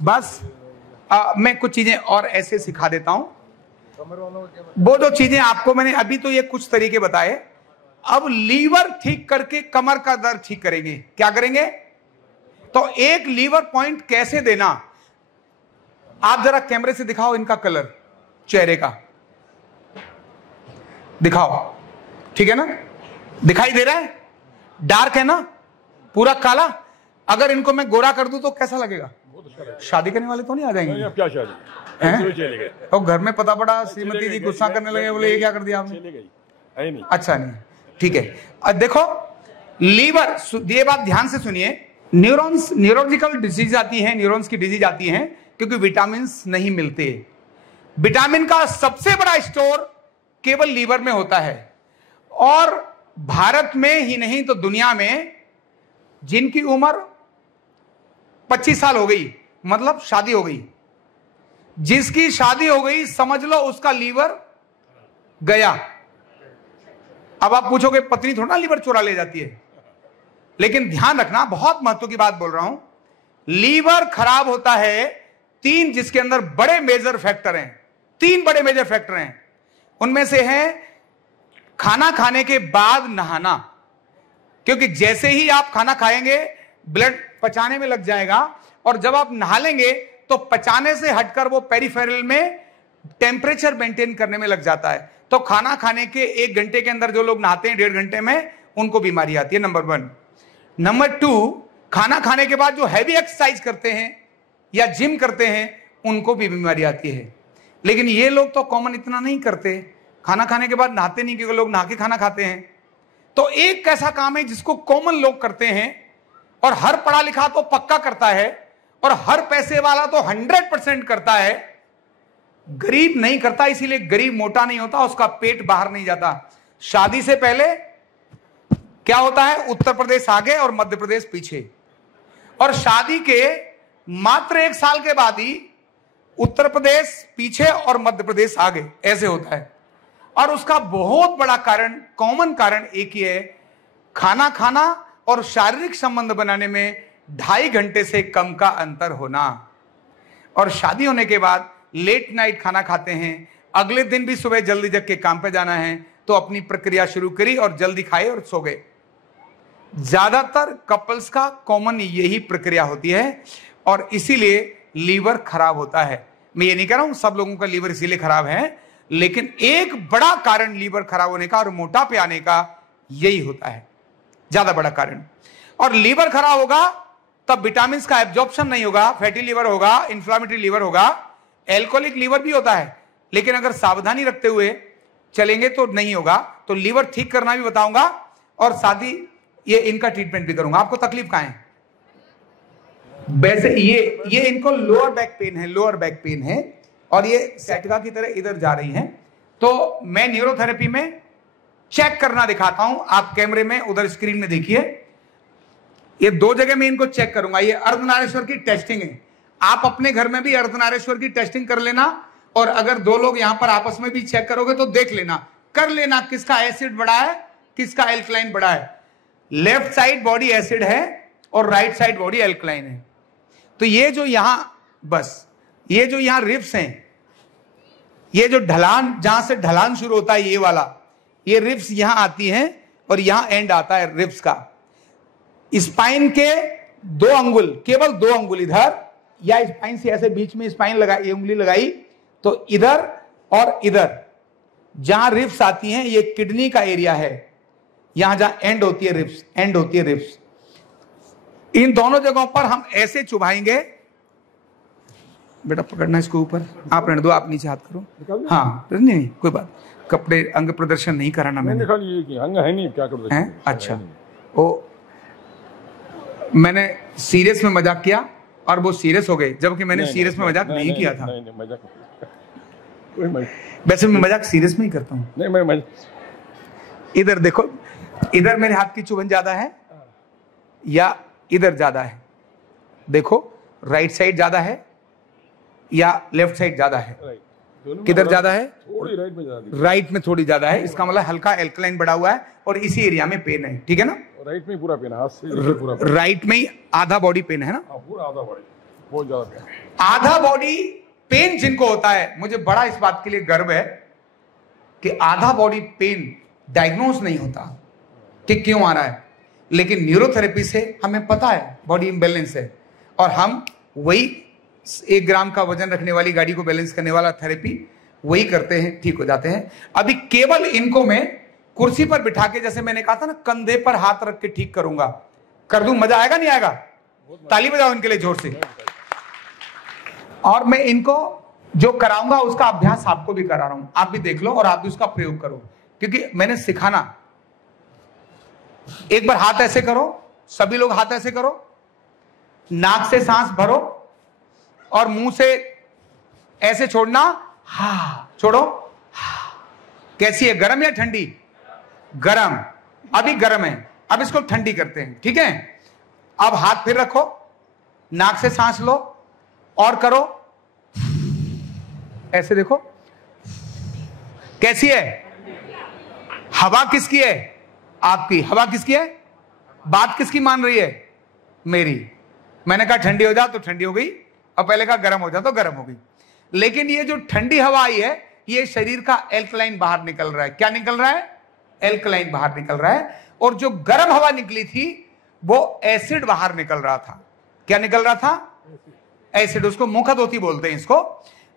बस मैं कुछ चीजें और ऐसे सिखा देता हूं। वो जो चीजें आपको मैंने अभी तो ये कुछ तरीके बताए, अब लीवर ठीक करके कमर का दर्द ठीक करेंगे। क्या करेंगे? तो एक लीवर पॉइंट कैसे देना, आप जरा कैमरे से दिखाओ इनका कलर चेहरे का, दिखाओ। ठीक है ना, दिखाई दे रहा है? डार्क है ना, पूरा काला। अगर इनको मैं गोरा कर दूं तो कैसा लगेगा? शादी करने वाले तो नहीं आ जाएंगे? अब क्या शादी? तो घर में पता पड़ा श्रीमती जी गुस्सा करने लगे, बोले ये क्या कर दिया आपने? नहीं। अच्छा नहीं, ठीक है। अब देखो लीवर, ये बात ध्यान से सुनिए। न्यूरॉन्स, न्यूरोलॉजिकल डिजीज आती है, न्यूरॉन्स की डिजीज आती है क्योंकि विटामिन नहीं मिलते। विटामिन का सबसे बड़ा स्टोर केवल लीवर में होता है। और भारत में ही नहीं तो दुनिया में जिनकी उम्र 25 साल हो गई, मतलब शादी हो गई, जिसकी शादी हो गई समझ लो उसका लीवर गया। अब आप पूछोगे पत्नी थोड़ा ना लीवर चुरा ले जाती है, लेकिन ध्यान रखना, बहुत महत्व की बात बोल रहा हूं। लीवर खराब होता है तीन, जिसके अंदर बड़े मेजर फैक्टर हैं, तीन बड़े मेजर फैक्टर हैं। उनमें से है खाना खाने के बाद नहाना, क्योंकि जैसे ही आप खाना खाएंगे ब्लड पचाने में लग जाएगा, और जब आप नहा लेंगे तो पचाने से हटकर वो पेरिफेरल में टेम्परेचर मेंटेन करने में लग जाता है। तो खाना खाने के 1 घंटे के अंदर जो लोग नहाते हैं 1.5 घंटे में, उनको बीमारी आती है, नंबर 1। नंबर 2, खाना खाने के बाद जो हैवी एक्सरसाइज करते हैं या जिम करते हैं उनको भी बीमारी आती है। लेकिन ये लोग तो कॉमन इतना नहीं करते, खाना खाने के बाद नहाते नहीं, क्योंकि लोग नहा के खाना खाते हैं। तो एक ऐसा काम है जिसको कॉमन लोग करते हैं, और हर पढ़ा लिखा तो पक्का करता है, और हर पैसे वाला तो 100% करता है, गरीब नहीं करता। इसीलिए गरीब मोटा नहीं होता, उसका पेट बाहर नहीं जाता। शादी से पहले क्या होता है? उत्तर प्रदेश आगे और मध्य प्रदेश पीछे, और शादी के मात्र 1 साल के बाद ही उत्तर प्रदेश पीछे और मध्य प्रदेश आगे, ऐसे होता है। और उसका बहुत बड़ा कारण, कॉमन कारण एक ही है, खाना खाना और शारीरिक संबंध बनाने में 2.5 घंटे से कम का अंतर होना। और शादी होने के बाद लेट नाइट खाना खाते हैं, अगले दिन भी सुबह जल्दी जग के काम पे जाना है, तो अपनी प्रक्रिया शुरू करी और जल्दी खाए और सो गए। ज्यादातर कपल्स का कॉमन यही प्रक्रिया होती है, और इसीलिए लीवर खराब होता है। मैं ये नहीं कह रहा हूं सब लोगों का लीवर इसीलिए खराब है, लेकिन एक बड़ा कारण लीवर खराब होने का और मोटापे आने का यही होता है, ज्यादा बड़ा कारण। और लीवर खराब होगा तब विटामिन का एब्जॉर्प्शन नहीं होगा, फैटी लीवर होगा, इंफ्लेमेटरी लीवर होगा, एल्कोहलिक लीवर भी होता है, लेकिन अगर सावधानी रखते हुए चलेंगे तो नहीं होगा। तो लीवर ठीक करना भी बताऊंगा, और साथ ही ये इनका ट्रीटमेंट भी करूंगा। आपको तकलीफ कहां है? वैसे ये इनको लोअर बैक पेन है, लोअर बैक पेन है, और ये सैटिका की तरह इधर जा रही हैं। तो मैं न्यूरोथेरेपी में चेक करना दिखाता हूं, आप कैमरे में उधर स्क्रीन में देखिए। ये 2 जगह में इनको चेक करूंगा। ये अर्धनारेश्वर की टेस्टिंग है, आप अपने घर में भी अर्धनारेश्वर की टेस्टिंग कर लेना, और अगर 2 लोग यहां पर आपस में भी चेक करोगे तो देख लेना, कर लेना किसका एसिड बढ़ा है, किसका एल्कलाइन बढ़ा है। लेफ्ट साइड बॉडी एसिड है और राइट साइड बॉडी एल्कलाइन है। तो ये जो यहां, बस ये जो यहां रिब्स हैं, ये जो ढलान, जहां से ढलान शुरू होता है, ये वाला, ये रिब्स यहां आती हैं और यहां एंड आता है रिब्स का। स्पाइन के 2 अंगुल, केवल 2 अंगुल इधर, या स्पाइन से ऐसे बीच में स्पाइन लगाई, उंगली लगाई, तो इधर और इधर जहां रिब्स आती हैं, ये किडनी का एरिया है, यहां जहां एंड होती है रिब्स, एंड होती है रिब्स। इन दोनों जगहों पर हम ऐसे चुभाएंगे। बेटा पकड़ना इसको ऊपर, आप रहने दो, आप नीचे हाथ करो। हाँ नहीं कोई बात, कपड़े अंग प्रदर्शन नहीं कराना मैंने। अंग है नहीं, क्या कर है? अच्छा, ओ मैंने सीरियस में मजाक किया और वो सीरियस हो गए, जबकि मैंने सीरियस में मजाक नहीं किया था। वैसे मैं मजाक सीरियस में ही करता हूँ। इधर देखो, इधर मेरे हाथ की चुभन ज्यादा है या इधर ज्यादा है? देखो, राइट साइड ज्यादा है या लेफ्ट साइड ज्यादा है? किधर ज्यादा है? थोड़ी राइट में ज्यादा, राइट में थोड़ी ज्यादा है। इसका मतलब हल्का एल्कलाइन बढ़ा हुआ है और इसी एरिया में पेन है, ठीक है ना? राइट में पूरा पेन है, हाथ से पूरा, राइट में ही आधा बॉडी पेन है ना? पूरा आधा बॉडी, बहुत ज्यादा पेन है। आधा बॉडी पेन जिनको होता है, मुझे बड़ा इस बात के लिए गर्व है कि आधा बॉडी पेन डायग्नोज नहीं होता कि क्यों आ रहा है, लेकिन न्यूरोथेरेपी से हमें पता है बॉडी इम्बैलेंस है, और हम वही 1 ग्राम का वजन रखने वाली गाड़ी को बैलेंस करने वाला थेरेपी वही करते हैं, ठीक हो जाते हैं। अभी केवल इनको मैं कुर्सी पर बिठा के, जैसे मैंने कहा था ना, कंधे पर हाथ रख के ठीक करूंगा, कर दूं, मजा आएगा नहीं आएगा? ताली बजाओ इनके लिए जोर से। और मैं इनको जो कराऊंगा उसका अभ्यास आपको भी करा रहा हूं, आप भी देख लो और आप भी उसका प्रयोग करो, क्योंकि मैंने सिखाना। एक बार हाथ ऐसे करो, सभी लोग हाथ ऐसे करो, नाक से सांस भरो और मुंह से ऐसे छोड़ना, हा छोड़ो। कैसी है, गरम या ठंडी? गरम, अभी गरम है, अब इसको ठंडी करते हैं, ठीक है? अब हाथ फिर रखो, नाक से सांस लो और करो ऐसे, देखो कैसी है? हवा किसकी है? आपकी। हवा किसकी है? बात किसकी मान रही है? मेरी। मैंने कहा ठंडी हो जा तो ठंडी हो गई, और पहले कहा गर्म हो जा तो गर्म हो गई। लेकिन ये जो ठंडी हवा आई है, ये शरीर का एल्कलाइन बाहर निकल रहा है। क्या निकल रहा है? एल्कलाइन बाहर निकल रहा है। और जो गर्म हवा निकली थी वो एसिड बाहर निकल रहा था। क्या निकल रहा था? एसिड। उसको मुखधोती बोलते हैं इसको।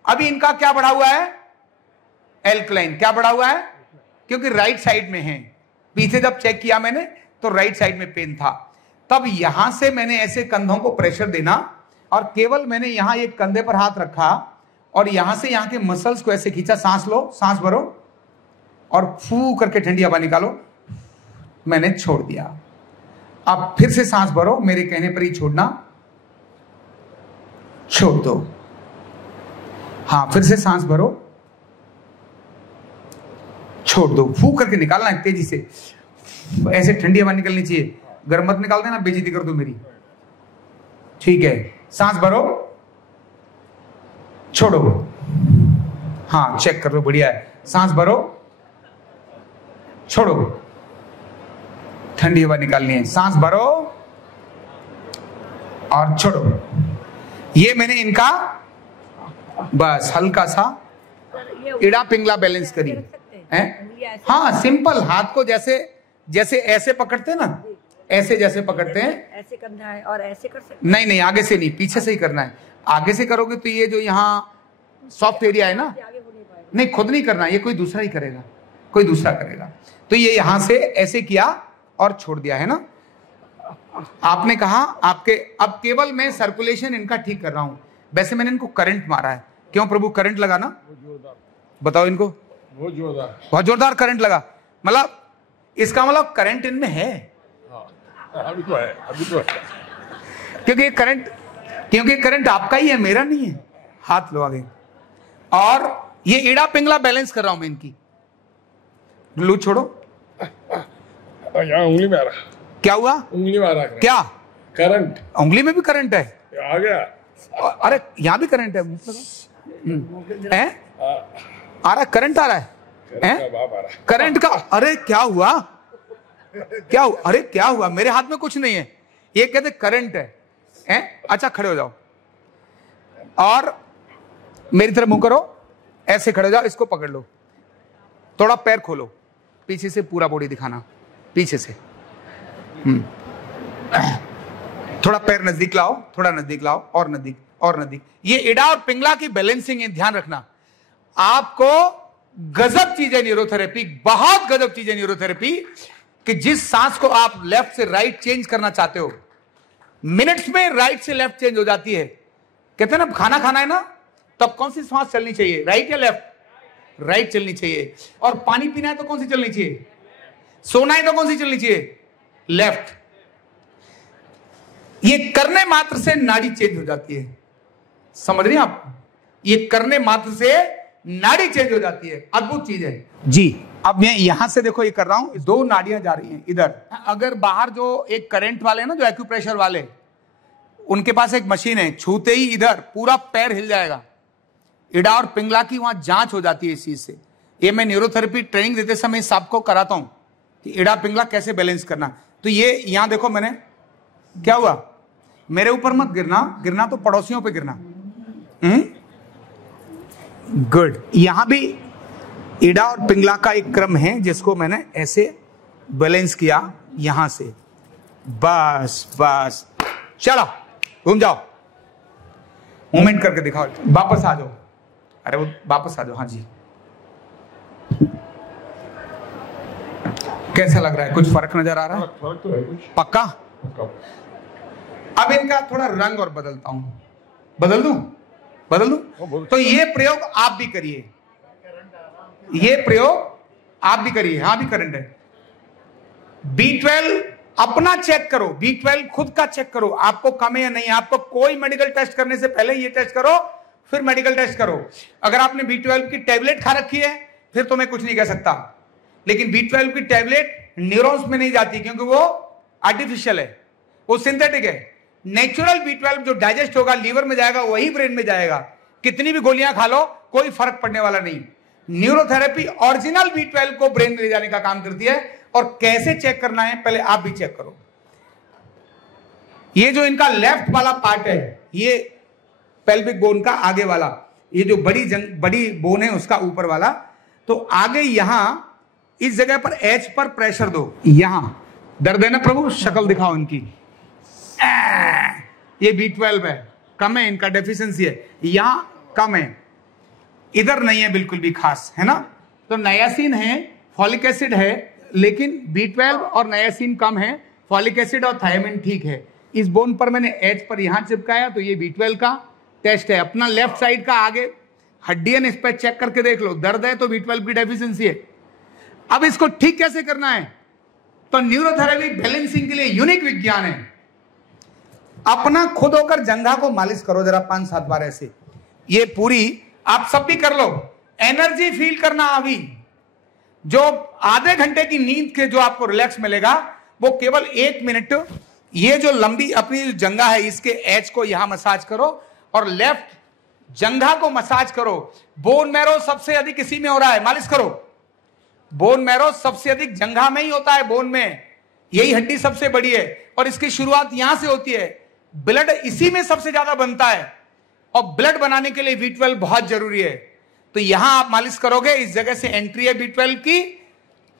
अभी इनका क्या बढ़ा हुआ है? एल्कलाइन। क्या बढ़ा हुआ है? क्योंकि राइट साइड में है। पीछे जब चेक किया मैंने तो राइट साइड में पेन था, तब यहां से मैंने ऐसे कंधों को प्रेशर देना, और केवल मैंने यहां एक कंधे पर हाथ रखा और यहां से यहां के मसल्स को ऐसे खींचा। सांस लो, सांस भरो और फू करके ठंडी हवा निकालो। मैंने छोड़ दिया। अब फिर से सांस भरो, मेरे कहने पर ही छोड़ना, छोड़ दो। हाँ, फिर से सांस भरो, छोड़ दो, फू करके निकालना है तेजी से। ऐसे ठंडी हवा निकलनी चाहिए, गर्म मत निकाल देना, बेइज्जती कर दो मेरी। ठीक है, सांस भरो, छोड़ो। हाँ, चेक कर लो, बढ़िया है। सांस भरो, छोड़ो, ठंडी हवा निकालनी है। सांस भरो और छोड़ो। ये मैंने इनका बस हल्का सा इड़ा पिंगला बैलेंस करी है। हाँ, सिंपल। हाथ को जैसे जैसे ऐसे पकड़ते हैं ना, ऐसे जैसे पकड़ते हैं, ऐसे करना है और ऐसे कर सकते। नहीं नहीं, आगे से नहीं, पीछे से ही करना है। आगे से करोगे तो ये जो यहाँ सॉफ्ट एरिया है ना, नहीं, खुद नहीं करना, ये कोई दूसरा ही करेगा, कोई दूसरा करेगा। तो ये यहां से ऐसे किया और छोड़ दिया है ना। आपने कहा आपके, अब केवल मैं सर्कुलेशन इनका ठीक कर रहा हूं। वैसे मैंने इनको करंट मारा है। क्यों प्रभु करंट लगा ना? बताओ इनको। बहुत जोरदार करंट लगा। मतलब इसका मतलब करंट इनमें है। अभी तो है, अभी तो है। क्योंकि करंट आपका ही है, मेरा नहीं है। हाथ लो आगे, और ये इड़ा पिंगला बैलेंस कर रहा हूं मैं इनकी। लू छोड़ो। यहाँ उंगली में आ रहा। क्या हुआ? उंगली में आ रहा। क्या करंट? उंगली में भी करंट है? आ गया। अरे यहाँ भी करंट है, आ रहा, करंट आ रहा है, करंट का। अरे क्या हुआ? क्या हुआ? अरे क्या हुआ? मेरे हाथ में कुछ नहीं है, ये कहते करंट है। अच्छा, खड़े हो जाओ और मेरी तरफ मुंह करो, ऐसे खड़े हो जाओ, इसको पकड़ लो, थोड़ा पैर खोलो, पीछे से पूरा बॉडी दिखाना, पीछे से। थोड़ा पैर नजदीक लाओ, थोड़ा नजदीक लाओ, और नजदीक, और नजदीक। ये इड़ा और पिंगला की बैलेंसिंग है, ध्यान रखना। आपको गजब चीज है न्यूरोथेरेपी, बहुत गजब चीज है न्यूरोथेरेपी, कि जिस सांस को आप लेफ्ट से राइट चेंज करना चाहते हो, मिनट्स में राइट से लेफ्ट चेंज हो जाती है। कहते हैं ना, खाना खाना है ना, तब कौन सी सांस चलनी चाहिए, राइट या लेफ्ट? राइट चलनी चाहिए। और पानी पीना है तो कौन सी चलनी चाहिए? सोना है तो कौन सी चलनी चाहिए? लेफ्ट। ये करने मात्र से नाड़ी चेंज हो जाती है, समझ रही हैं आप? ये करने मात्र से नाड़ी चेंज हो जाती है, अद्भुत चीज है जी। अब मैं यहां से देखो, ये कर रहा हूं, 2 नाड़ियां जा रही हैं इधर। अगर बाहर जो एक करंट वाले ना, जो एक्यूप्रेशर वाले, उनके पास एक मशीन है, छूते ही इधर पूरा पैर हिल जाएगा। इड़ा और पिंगला की वहां जांच हो जाती है इस चीज से। ये मैं न्यूरोथेरेपी ट्रेनिंग देते समय सबको कराता हूं कि इड़ा पिंगला कैसे बैलेंस करना। तो ये यहां देखो, मैंने क्या हुआ, मेरे ऊपर मत गिरना, गिरना तो पड़ोसियों पे गिरना, गुड। यहां भी इडा और पिंगला का एक क्रम है जिसको मैंने ऐसे बैलेंस किया यहां से। बस बस, चलो घूम जाओ, मूवमेंट करके दिखाओ, वापस आ जाओ। अरे वो वापस आ जाओ। हाँ जी, कैसा लग रहा है? कुछ फर्क नजर आ रहा है? फर्क तो है कुछ। पक्का? पक्का। अब इनका थोड़ा रंग और बदलता हूं। बदल दूं? बदल दूं? तो ये प्रयोग आप भी करिए, ये प्रयोग आप भी करिए। हाँ भी करंट है। B12 अपना चेक करो, B12 खुद का चेक करो, आपको कम है या नहीं। आपको कोई मेडिकल टेस्ट करने से पहले ये टेस्ट करो, फिर मेडिकल टेस्ट करो। अगर आपने B12 की टैबलेट खा रखी है फिर तो मैं कुछ नहीं कह सकता, लेकिन B12 की टैबलेट न्यूरॉन्स में नहीं जाती क्योंकि वो आर्टिफिशियल है, वो सिंथेटिक है। नेचुरल B12 जो डाइजेस्ट होगा लीवर में जाएगा, वही ब्रेन में जाएगा। कितनी भी गोलियां खा लो कोई फर्क पड़ने वाला नहीं। न्यूरोथेरेपी ओरिजिनल B12 को ब्रेन में ले जाने का काम करती है। और कैसे चेक करना है पहले आप भी चेक करो। ये जो इनका लेफ्ट वाला पार्ट है, ये पेल्विक बोन का आगे वाला, ये जो बड़ी बोन है उसका ऊपर वाला, तो आगे यहां इस जगह पर एच पर प्रेशर दो। यहां दर्द है ना प्रभु? शक्ल दिखाओ इनकी। ये B12 है, कम है, इनका डेफिशिएंसी है। यहां कम है, इधर नहीं है बिल्कुल भी खास, है ना? तो नायासिन है, फॉलिक एसिड है, लेकिन B12 और नायासिन कम है, फॉलिक एसिड और थायमिन ठीक है। इस बोन पर मैंने एच पर यहां चिपकाया, तो ये B12 का टेस्ट है। अपना लेफ्ट साइड का आगे हड्डी है, इस पर चेक करके देख लो, दर्द है तो B12 की डेफिशिएंसी है। अब इसको ठीक कैसे करना है? तो न्यूरोथेरेपी बैलेंसिंग के लिए यूनिक विज्ञान है। अपना खुद होकर जंघा को मालिश करो जरा 5-7 बार ऐसे, ये पूरी आप सब भी कर लो। एनर्जी फील करना। अभी जो आधे घंटे की नींद के जो आपको रिलैक्स मिलेगा वो केवल 1 मिनट, ये जो लंबी अपनी जंघा है इसके एच को यहां मसाज करो और लेफ्ट जंघा को मसाज करो। बोन मैरो सबसे अधिक इसी में हो रहा है, मालिश करो। बोन मैरो सबसे अधिक जंघा में ही होता है, बोन में, यही हड्डी सबसे बड़ी है और इसकी शुरुआत यहां से होती है। ब्लड इसी में सबसे ज्यादा बनता है और ब्लड बनाने के लिए B12 बहुत जरूरी है। तो यहां आप मालिश करोगे, इस जगह से एंट्री है B12 की,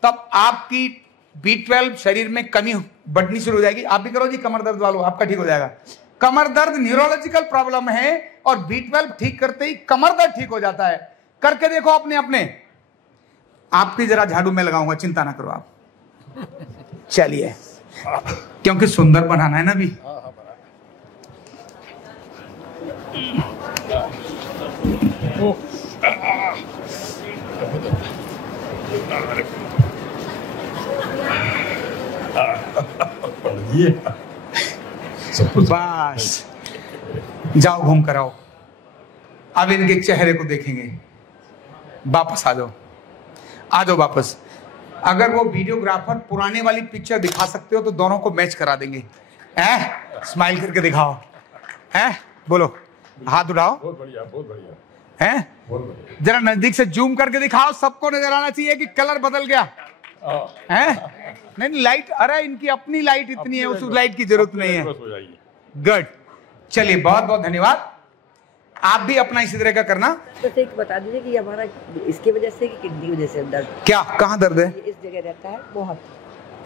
तब आपकी B12 शरीर में कमी बढ़नी शुरू हो जाएगी। आप भी करो जी, कमर दर्द वालों, आपका ठीक हो जाएगा। कमर दर्द न्यूरोलॉजिकल प्रॉब्लम है और B12 ठीक करते ही कमर दर्द ठीक हो जाता है। करके देखो अपने अपने। आपकी जरा झाड़ू में लगाऊंगा, चिंता ना करो आप। चलिए, क्योंकि सुंदर बनाना है ना भी। बस जाओ, घूम कर आओ। अब इनके चेहरे को देखेंगे। वापस आ जाओ, आ जाओ वापस। अगर वो वीडियोग्राफर पुराने वाली पिक्चर दिखा सकते हो तो दोनों को मैच करा देंगे। स्माइल करके दिखाओ, बोलो, हाथ उठाओ। बहुत बढ़िया, बहुत बढ़िया हैं? जरा नजदीक से जूम करके दिखाओ, सबको नजर आना चाहिए कि कलर बदल गया है। नहीं लाइट, अरे इनकी अपनी लाइट इतनी है, उस लाइट की जरूरत नहीं है। गुड, चलिए बहुत बहुत धन्यवाद। आप भी अपना इसी तरह का करना। बस एक बता दीजिए कि हमारा इसकी वजह से कि किडनी की वजह से दर्द, क्या कहाँ दर्द है? इस जगह रहता है बहुत।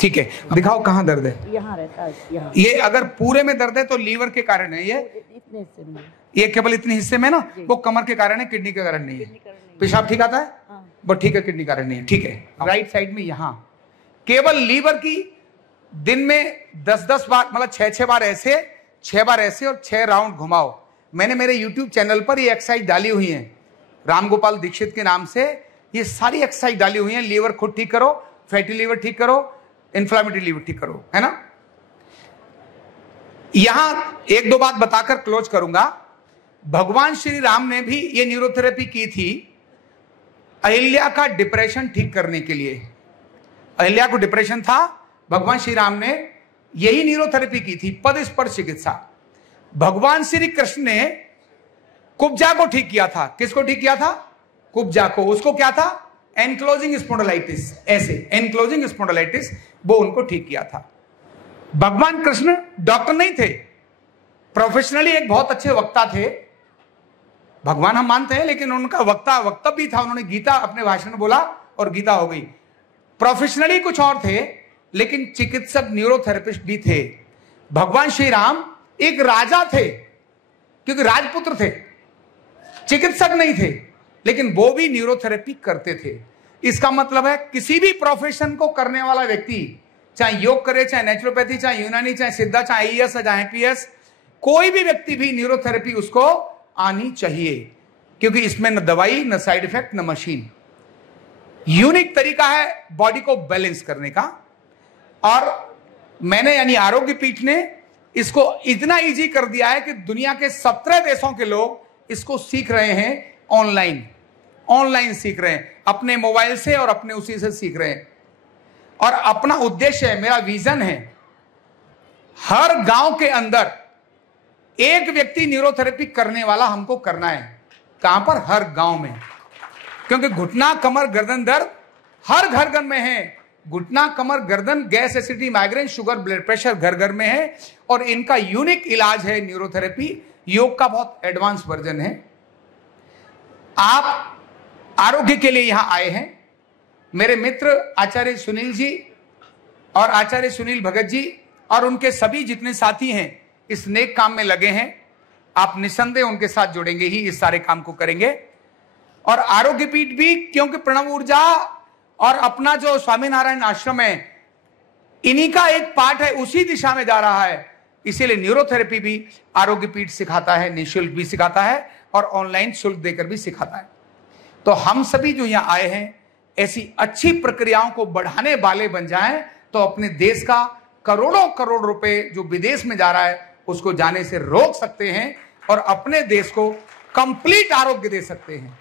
ठीक है, दिखाओ कहाँ दर्द है। यहाँ रहता है, यहाँ। ये अगर पूरे में दर्द है तो लीवर के कारण है, ये इतने हिस्से में, ये केवल इतने हिस्से में ना, वो कमर के कारण है, किडनी के कारण नहीं है। पेशाब ठीक आता है, वो ठीक है, किडनी कारण नहीं है। ठीक है, राइट साइड में यहाँ केवल लीवर की दिन में 10-10 बार, मतलब 6-6 बार ऐसे, 6 बार ऐसे और 6 राउंड घुमाओ। मैंने मेरे YouTube चैनल पर ये एक्सरसाइज डाली हुई है, रामगोपाल दीक्षित के नाम से। ये सारी एक्सरसाइज डाली हुई है। लीवर खुद ठीक करो, फैटी लीवर ठीक करो, इन्फ्लेमेटरी लीवर ठीक करो, है ना। यहां 1-2 बात बताकर क्लोज करूंगा। भगवान श्री राम ने भी ये न्यूरोथेरेपी की थी अहिल्या का डिप्रेशन ठीक करने के लिए। अहिल्या को डिप्रेशन था, भगवान श्री राम ने यही न्यूरोथेरेपी की थी, पद स्पर्श चिकित्सा। भगवान श्री कृष्ण ने कुब्जा को ठीक किया था। किसको ठीक किया था? कुब्जा को। उसको क्या था? एनक्लोजिंग स्पॉन्डिलाइटिस, ऐसे एनक्लोजिंग स्पॉन्डिलाइटिस, वो उनको ठीक किया था। भगवान कृष्ण डॉक्टर नहीं थे, प्रोफेशनली एक बहुत अच्छे वक्ता थे, भगवान हम मानते हैं, लेकिन उनका वक्तव्य था, उन्होंने गीता अपने भाषण में बोला और गीता हो गई। प्रोफेशनली कुछ और थे, लेकिन चिकित्सक न्यूरोथेरेपिस्ट भी थे। भगवान श्री राम एक राजा थे, क्योंकि राजपुत्र थे, चिकित्सक नहीं थे, लेकिन वो भी न्यूरोथेरेपी करते थे। इसका मतलब है किसी भी प्रोफेशन को करने वाला व्यक्ति, चाहे योग करे, चाहे नेचुरोपैथी, चाहे यूनानी, चाहे सिद्धा, चाहे आईएएस, चाहे पीएस, कोई भी व्यक्ति भी न्यूरोथेरेपी उसको आनी चाहिए, क्योंकि इसमें न दवाई, न साइड इफेक्ट, न मशीन। यूनिक तरीका है बॉडी को बैलेंस करने का। और मैंने यानी आरोग्य पीठ ने इसको इतना इजी कर दिया है कि दुनिया के 17 देशों के लोग इसको सीख रहे हैं, ऑनलाइन सीख रहे हैं, अपने मोबाइल से और अपने उसी से सीख रहे हैं। और अपना उद्देश्य है, मेरा विजन है, हर गांव के अंदर एक व्यक्ति न्यूरोथेरेपी करने वाला हमको करना है। कहां पर? हर गांव में, क्योंकि घुटना, कमर, गर्दन दर्द हर घर घर में है। घुटना, कमर, गर्दन, gas, acidity, migraine, sugar, blood pressure घर घर में है, और इनका यूनिक इलाज है न्यूरोथेरेपी। योग का बहुत एडवांस वर्जन है। आप आरोग्य के लिए यहां आए हैं। मेरे मित्र आचार्य सुनील जी और आचार्य सुनील भगत जी और उनके सभी जितने साथी हैं इस नेक काम में लगे हैं। आप निसंदेह उनके साथ जुड़ेंगे ही, इस सारे काम को करेंगे। और आरोग्य पीठ भी, क्योंकि प्रणव ऊर्जा और अपना जो स्वामीनारायण आश्रम है, इन्हीं का एक पार्ट है, उसी दिशा में जा रहा है। इसीलिए न्यूरोथेरेपी भी आरोग्य पीठ सिखाता है, निःशुल्क भी सिखाता है और ऑनलाइन शुल्क देकर भी सिखाता है। तो हम सभी जो यहाँ आए हैं, ऐसी अच्छी प्रक्रियाओं को बढ़ाने वाले बन जाएं, तो अपने देश का करोड़ों करोड़ रुपए जो विदेश में जा रहा है उसको जाने से रोक सकते हैं और अपने देश को कंप्लीट आरोग्य दे सकते हैं।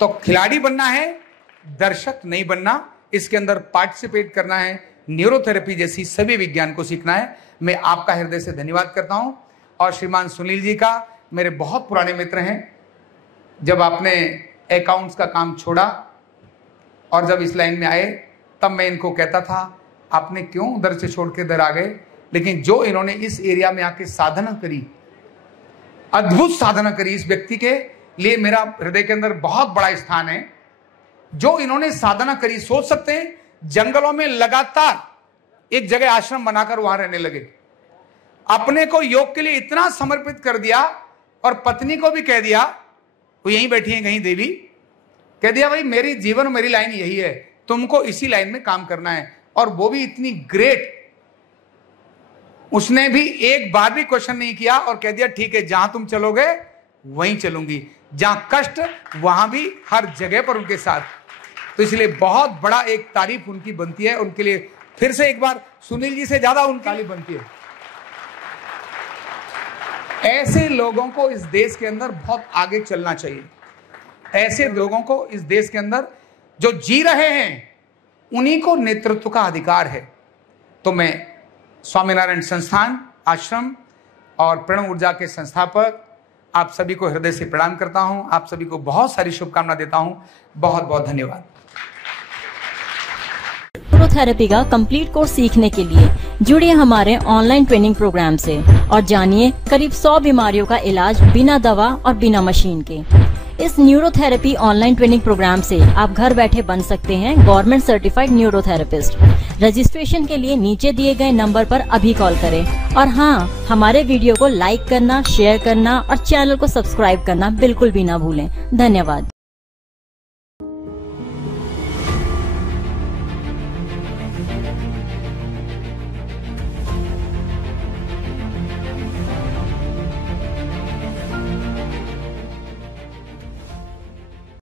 तो खिलाड़ी बनना है, दर्शक नहीं बनना। इसके अंदर पार्टिसिपेट करना है, न्यूरोथेरेपी जैसी सभी विज्ञान को सीखना है। मैं आपका हृदय से धन्यवाद करता हूं। और श्रीमान सुनील जी का, मेरे बहुत पुराने मित्र हैं। जब आपने अकाउंट्स का काम छोड़ा और जब इस लाइन में आए, तब मैं इनको कहता था आपने क्यों उधर से छोड़ के इधर आ गए, लेकिन जो इन्होंने इस एरिया में आके साधना करी, अद्भुत साधना करी, इस व्यक्ति के लिए मेरा हृदय के अंदर बहुत बड़ा स्थान है। जो इन्होंने साधना करी, सोच सकते हैं, जंगलों में लगातार एक जगह आश्रम बनाकर वहां रहने लगे, अपने को योग के लिए इतना समर्पित कर दिया और पत्नी को भी कह दिया, वो यहीं बैठी है कहीं देवी, कह दिया भाई मेरी जीवन, मेरी लाइन यही है, तुमको इसी लाइन में काम करना है। और वो भी इतनी ग्रेट, उसने भी एक बार भी क्वेश्चन नहीं किया और कह दिया ठीक है, जहां तुम चलोगे वहीं चलूंगी, जहां कष्ट वहां भी, हर जगह पर उनके साथ। तो इसलिए बहुत बड़ा एक तारीफ उनकी बनती है। उनके लिए फिर से एक बार सुनील जी से ज्यादा उनकी तारीफ बनती है। ऐसे लोगों को इस देश के अंदर बहुत आगे चलना चाहिए। ऐसे लोगों को इस देश के अंदर जो जी रहे हैं, उन्हीं को नेतृत्व का अधिकार है। तो मैं स्वामीनारायण संस्थान, आश्रम और प्रणव ऊर्जा के संस्थापक आप सभी को हृदय से प्रणाम करता हूं। आप सभी को बहुत सारी शुभकामना देता हूं। बहुत बहुत धन्यवाद। न्यूरोथेरेपी का कंप्लीट कोर्स सीखने के लिए जुड़िए हमारे ऑनलाइन ट्रेनिंग प्रोग्राम से और जानिए करीब 100 बीमारियों का इलाज बिना दवा और बिना मशीन के। इस न्यूरोथेरेपी ऑनलाइन ट्रेनिंग प्रोग्राम से आप घर बैठे बन सकते हैं गवर्नमेंट सर्टिफाइड न्यूरोथेरेपिस्ट। रजिस्ट्रेशन के लिए नीचे दिए गए नंबर पर अभी कॉल करें। और हाँ, हमारे वीडियो को लाइक करना, शेयर करना और चैनल को सब्सक्राइब करना बिल्कुल भी ना भूलें। धन्यवाद।